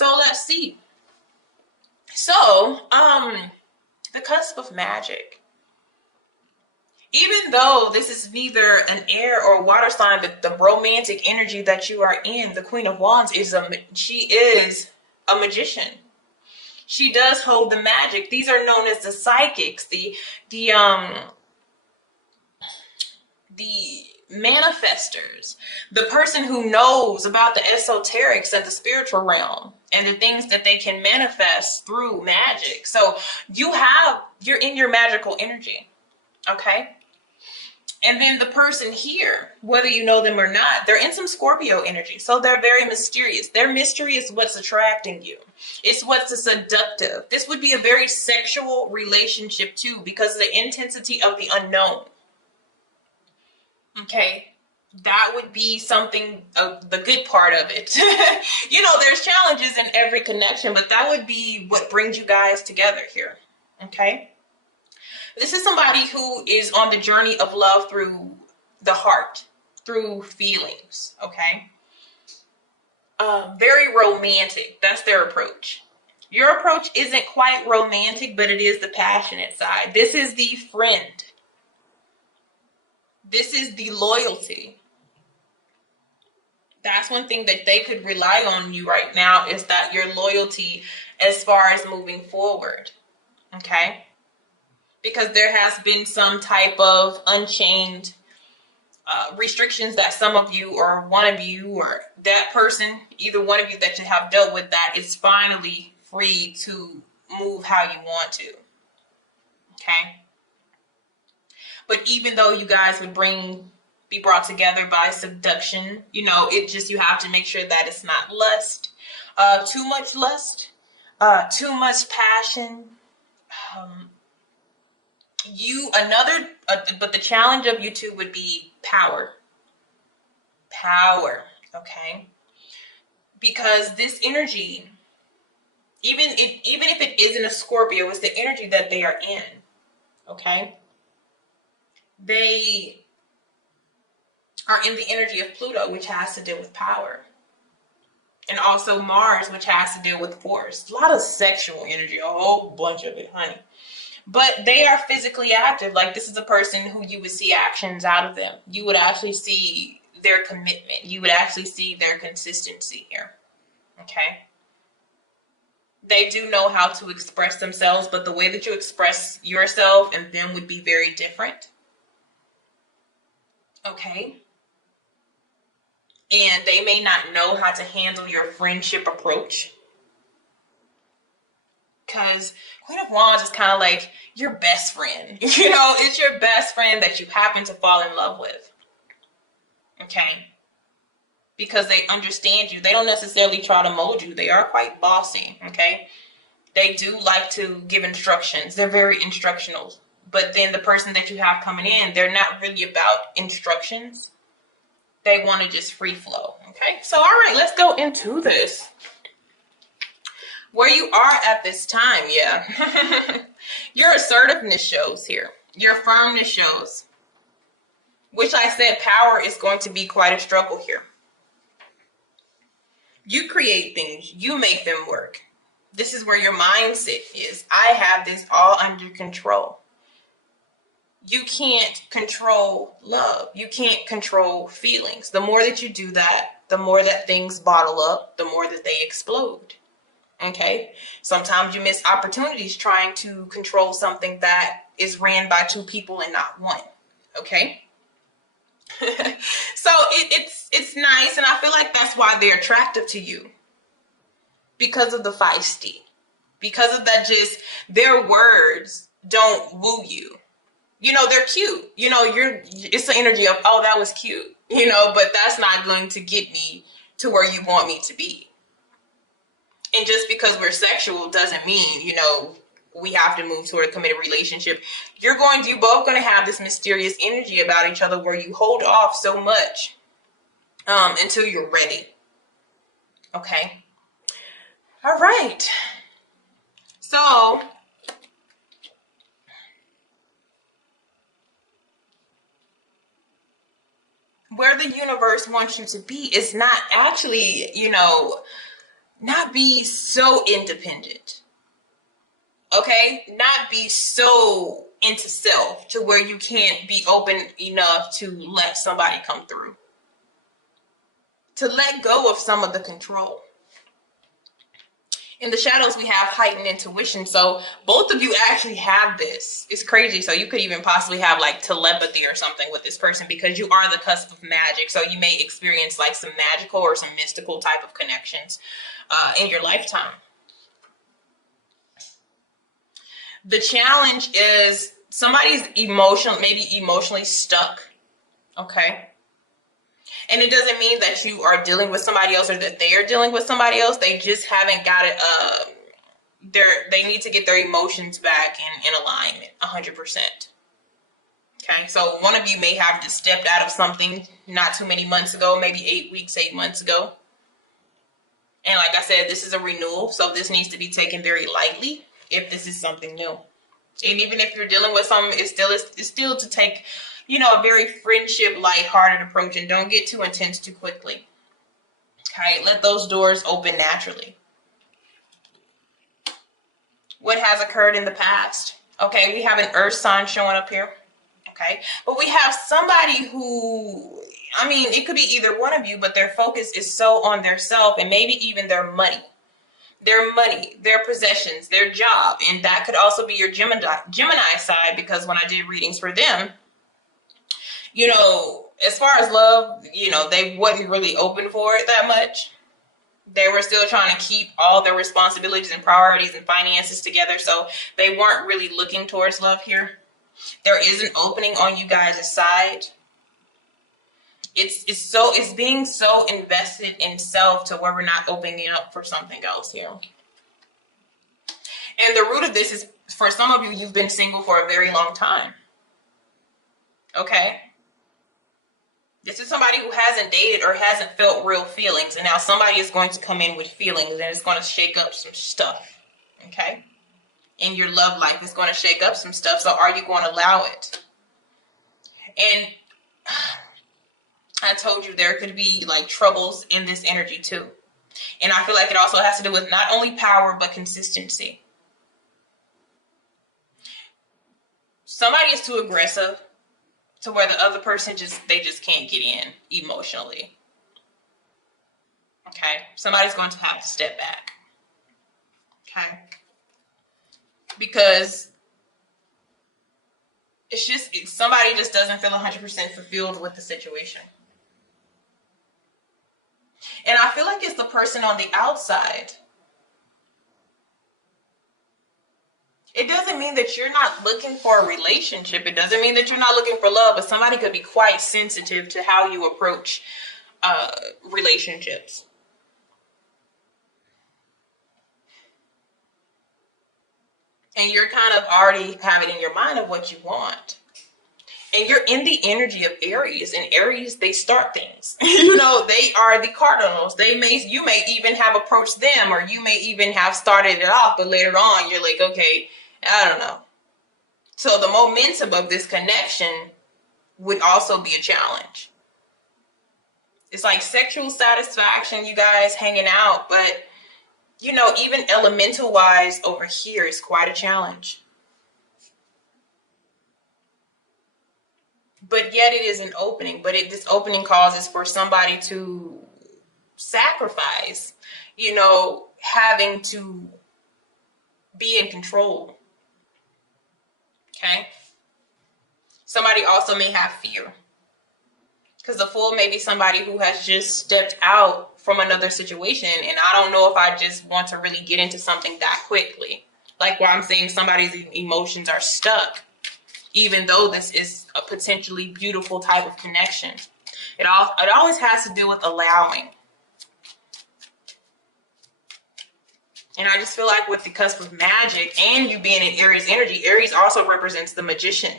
So let's see. So, the cusp of magic. Even though this is neither an air or water sign, the romantic energy that you are in, the Queen of Wands she is a magician. She does hold the magic. These are known as the psychics, the manifestors, the person who knows about the esoterics and the spiritual realm and the things that they can manifest through magic. So you're in your magical energy. Okay. And then the person here, whether you know them or not, they're in some Scorpio energy. So they're very mysterious. Their mystery is what's attracting you. It's what's seductive. This would be a very sexual relationship too, because of the intensity of the unknown. Okay. That would be something, the good part of it. There's challenges in every connection, but that would be what brings you guys together here. Okay. This is somebody who is on the journey of love through the heart, through feelings, okay? Very romantic. That's their approach. Your approach isn't quite romantic, but it is the passionate side. This is the friend. This is the loyalty. That's one thing that they could rely on you right now, is that your loyalty as far as moving forward, okay? Because there has been some type of unchained restrictions that some of you or one of you or that person, either one of you that you have dealt with, that is finally free to move how you want to. Okay. But even though you guys would be brought together by seduction, you have to make sure that it's not lust, too much lust, too much passion, but the challenge of you two would be power, okay? Because this energy, even if it isn't a Scorpio, it's the energy that they are in, okay? They are in the energy of Pluto, which has to deal with power. And also Mars, which has to deal with force. A lot of sexual energy, a whole bunch of it, honey. But they are physically active. Like, this is a person who you would see actions out of them. You would actually see their commitment. You would actually see their consistency here. Okay? They do know how to express themselves, but the way that you express yourself and them would be very different. Okay? And they may not know how to handle your friendship approach. Because Queen of Wands is kind of like your best friend. It's your best friend that you happen to fall in love with. Okay? Because they understand you. They don't necessarily try to mold you. They are quite bossy. Okay? They do like to give instructions. They're very instructional. But then the person that you have coming in, they're not really about instructions. They want to just free flow. Okay? So, all right, let's go into this. Where you are at this time, yeah. Your assertiveness shows here. Your firmness shows. Which I said power is going to be quite a struggle here. You create things. You make them work. This is where your mindset is. I have this all under control. You can't control love. You can't control feelings. The more that you do that, the more that things bottle up, the more that they explode. Okay? Sometimes you miss opportunities trying to control something that is ran by two people and not one. Okay? So it's nice, and I feel like that's why they're attractive to you. Because of the feisty. Because of that, just their words don't woo you. They're cute. It's the energy of, oh, that was cute. But that's not going to get me to where you want me to be. And just because we're sexual doesn't mean, we have to move toward a committed relationship. You're both going to have this mysterious energy about each other where you hold off so much until you're ready. Okay. All right. So where the universe wants you to be is not actually, not be so independent. Okay? Not be so into self to where you can't be open enough to let somebody come through. To let go of some of the control. In the shadows, we have heightened intuition. So both of you actually have this. It's crazy. So you could even possibly have like telepathy or something with this person because you are the cusp of magic. So you may experience like some magical or some mystical type of connections in your lifetime. The challenge is somebody's maybe emotionally stuck. Okay. And it doesn't mean that you are dealing with somebody else or that they are dealing with somebody else. They just haven't got it. They need to get their emotions back in alignment 100%. Okay. So one of you may have just stepped out of something not too many months ago, maybe 8 months ago. And like I said, this is a renewal. So this needs to be taken very lightly if this is something new. And even if you're dealing with something, it's still to take, a very friendship, lighthearted approach, and don't get too intense too quickly. Okay, let those doors open naturally. What has occurred in the past? Okay, we have an earth sign showing up here. Okay, but we have somebody who, it could be either one of you, but their focus is so on their self and maybe even their money, their possessions, their job. And that could also be your Gemini side, because when I did readings for them, as far as love, they wasn't really open for it that much. They were still trying to keep all their responsibilities and priorities and finances together. So they weren't really looking towards love here. There is an opening on you guys' side. It's being so invested in self to where we're not opening up for something else here. And the root of this is, for some of you, you've been single for a very long time. Okay? This is somebody who hasn't dated or hasn't felt real feelings. And now somebody is going to come in with feelings and it's going to shake up some stuff. Okay? In your love life, it's going to shake up some stuff. So are you going to allow it? And I told you there could be like troubles in this energy too. And I feel like it also has to do with not only power, but consistency. Somebody is too aggressive to where the other person just can't get in emotionally. Okay. Somebody's going to have to step back. Okay. Because somebody just doesn't feel 100% fulfilled with the situation. And I feel like it's the person on the outside. It doesn't mean that you're not looking for a relationship. It doesn't mean that you're not looking for love, but somebody could be quite sensitive to how you approach relationships. And you're kind of already have it in your mind of what you want. And you're in the energy of Aries, and Aries, they start things. They are the cardinals. You may even have approached them, or you may even have started it off, but later on you're like, okay, I don't know. So the momentum of this connection would also be a challenge. It's like sexual satisfaction, you guys hanging out, but even elemental wise over here is quite a challenge. But yet it is an opening. But this opening causes for somebody to sacrifice, having to be in control. Okay? Somebody also may have fear. Because the Fool may be somebody who has just stepped out from another situation. And I don't know if I just want to really get into something that quickly. Like where I'm saying somebody's emotions are stuck. Even though this is a potentially beautiful type of connection. It always has to do with allowing. And I just feel like with the cusp of magic and you being in Aries energy, Aries also represents the magician.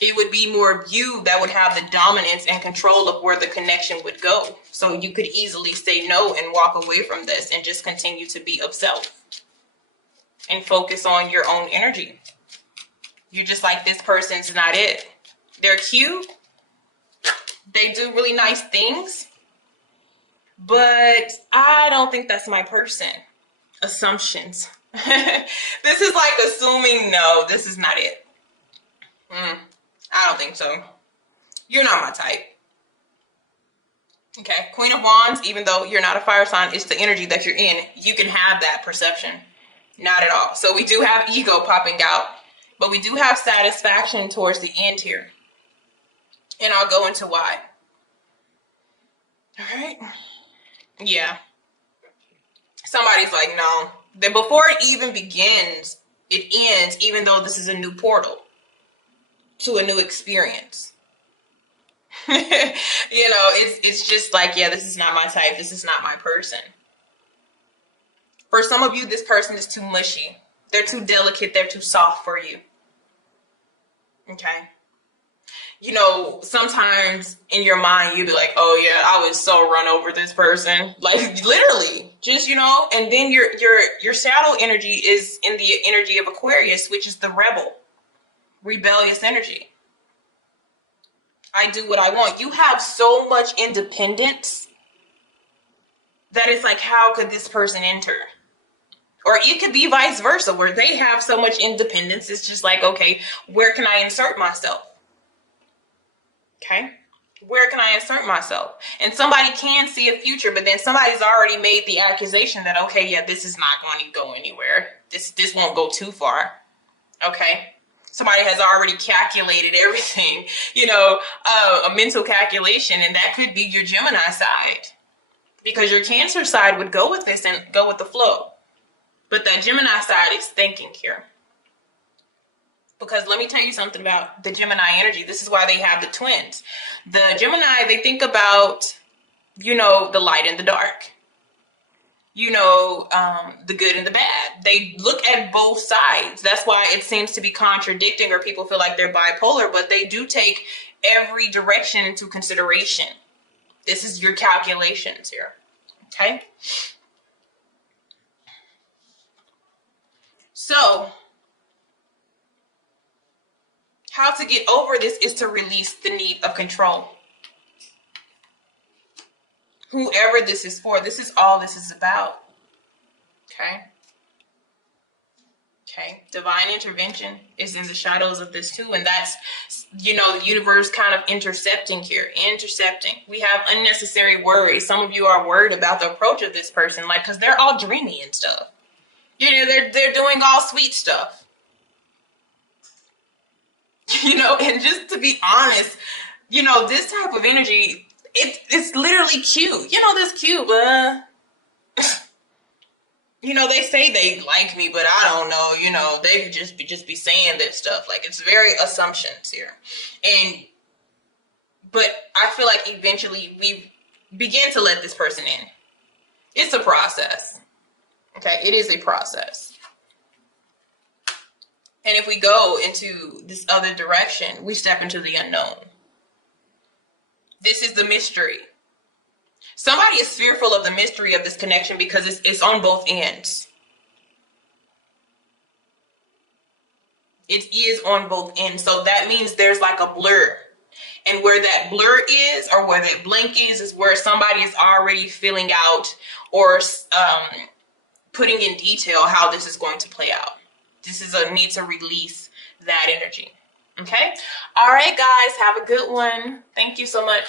It would be more of you that would have the dominance and control of where the connection would go. So you could easily say no and walk away from this and just continue to be of self. And focus on your own energy. You're just like, this person's not it. They're cute. They do really nice things. but I don't think that's my person. Assumptions. This is like assuming, no, this is not it. I don't think so. You're not my type. Okay, Queen of Wands, even though you're not a fire sign, it's the energy that you're in. You can have that perception. Not at all. So we do have ego popping out, but we do have satisfaction towards the end here. And I'll go into why. All right. Yeah. Somebody's like, no. That before it even begins, it ends, even though this is a new portal to a new experience. You know, it's just like, yeah, this is not my type. This is not my person. For some of you, this person is too mushy. They're too delicate. They're too soft for you. Okay. You know, sometimes in your mind, you'd be like, oh yeah, I would so run over this person. Like literally, just, you know, and then your shadow energy is in the energy of Aquarius, which is the rebellious energy. I do what I want. You have so much independence that it's like, how could this person enter? Or it could be vice versa, where they have so much independence. It's just like, okay, where can I insert myself? Okay. Where can I insert myself? And somebody can see a future, but then somebody's already made the accusation that, okay, yeah, this is not going to go anywhere. This won't go too far. Okay. Somebody has already calculated everything, you know, a mental calculation, and that could be your Gemini side, because your Cancer side would go with this and go with the flow. But that Gemini side is thinking here. Because let me tell you something about the Gemini energy. This is why they have the twins. The Gemini, they think about, you know, the light and the dark. You know, the good and the bad. They look at both sides. That's why it seems to be contradicting, or people feel like they're bipolar, but they do take every direction into consideration. This is your calculations here. Okay? So, how to get over this is to release the need of control. Whoever this is for, this is all this is about. Okay? Okay? Divine intervention is in the shadows of this too, and that's, you know, the universe kind of intercepting here. Intercepting. We have unnecessary worries. Some of you are worried about the approach of this person, like, because they're all dreamy and stuff. You know, they're doing all sweet stuff. You know, and just to be honest, you know, this type of energy, it's literally cute. You know, this cute, you know, they say they like me, but I don't know, you know, they could just be saying this stuff. Like, it's very assumptions here. But I feel like eventually we begin to let this person in. It's a process. Okay, it is a process. And if we go into this other direction, we step into the unknown. This is the mystery. Somebody is fearful of the mystery of this connection because it's on both ends. It is on both ends. So that means there's like a blur. And where that blur is, or where that blank is where somebody is already filling out or putting in detail how this is going to play out. This is a need to release that energy. Okay? All right, guys. Have a good one. Thank you so much.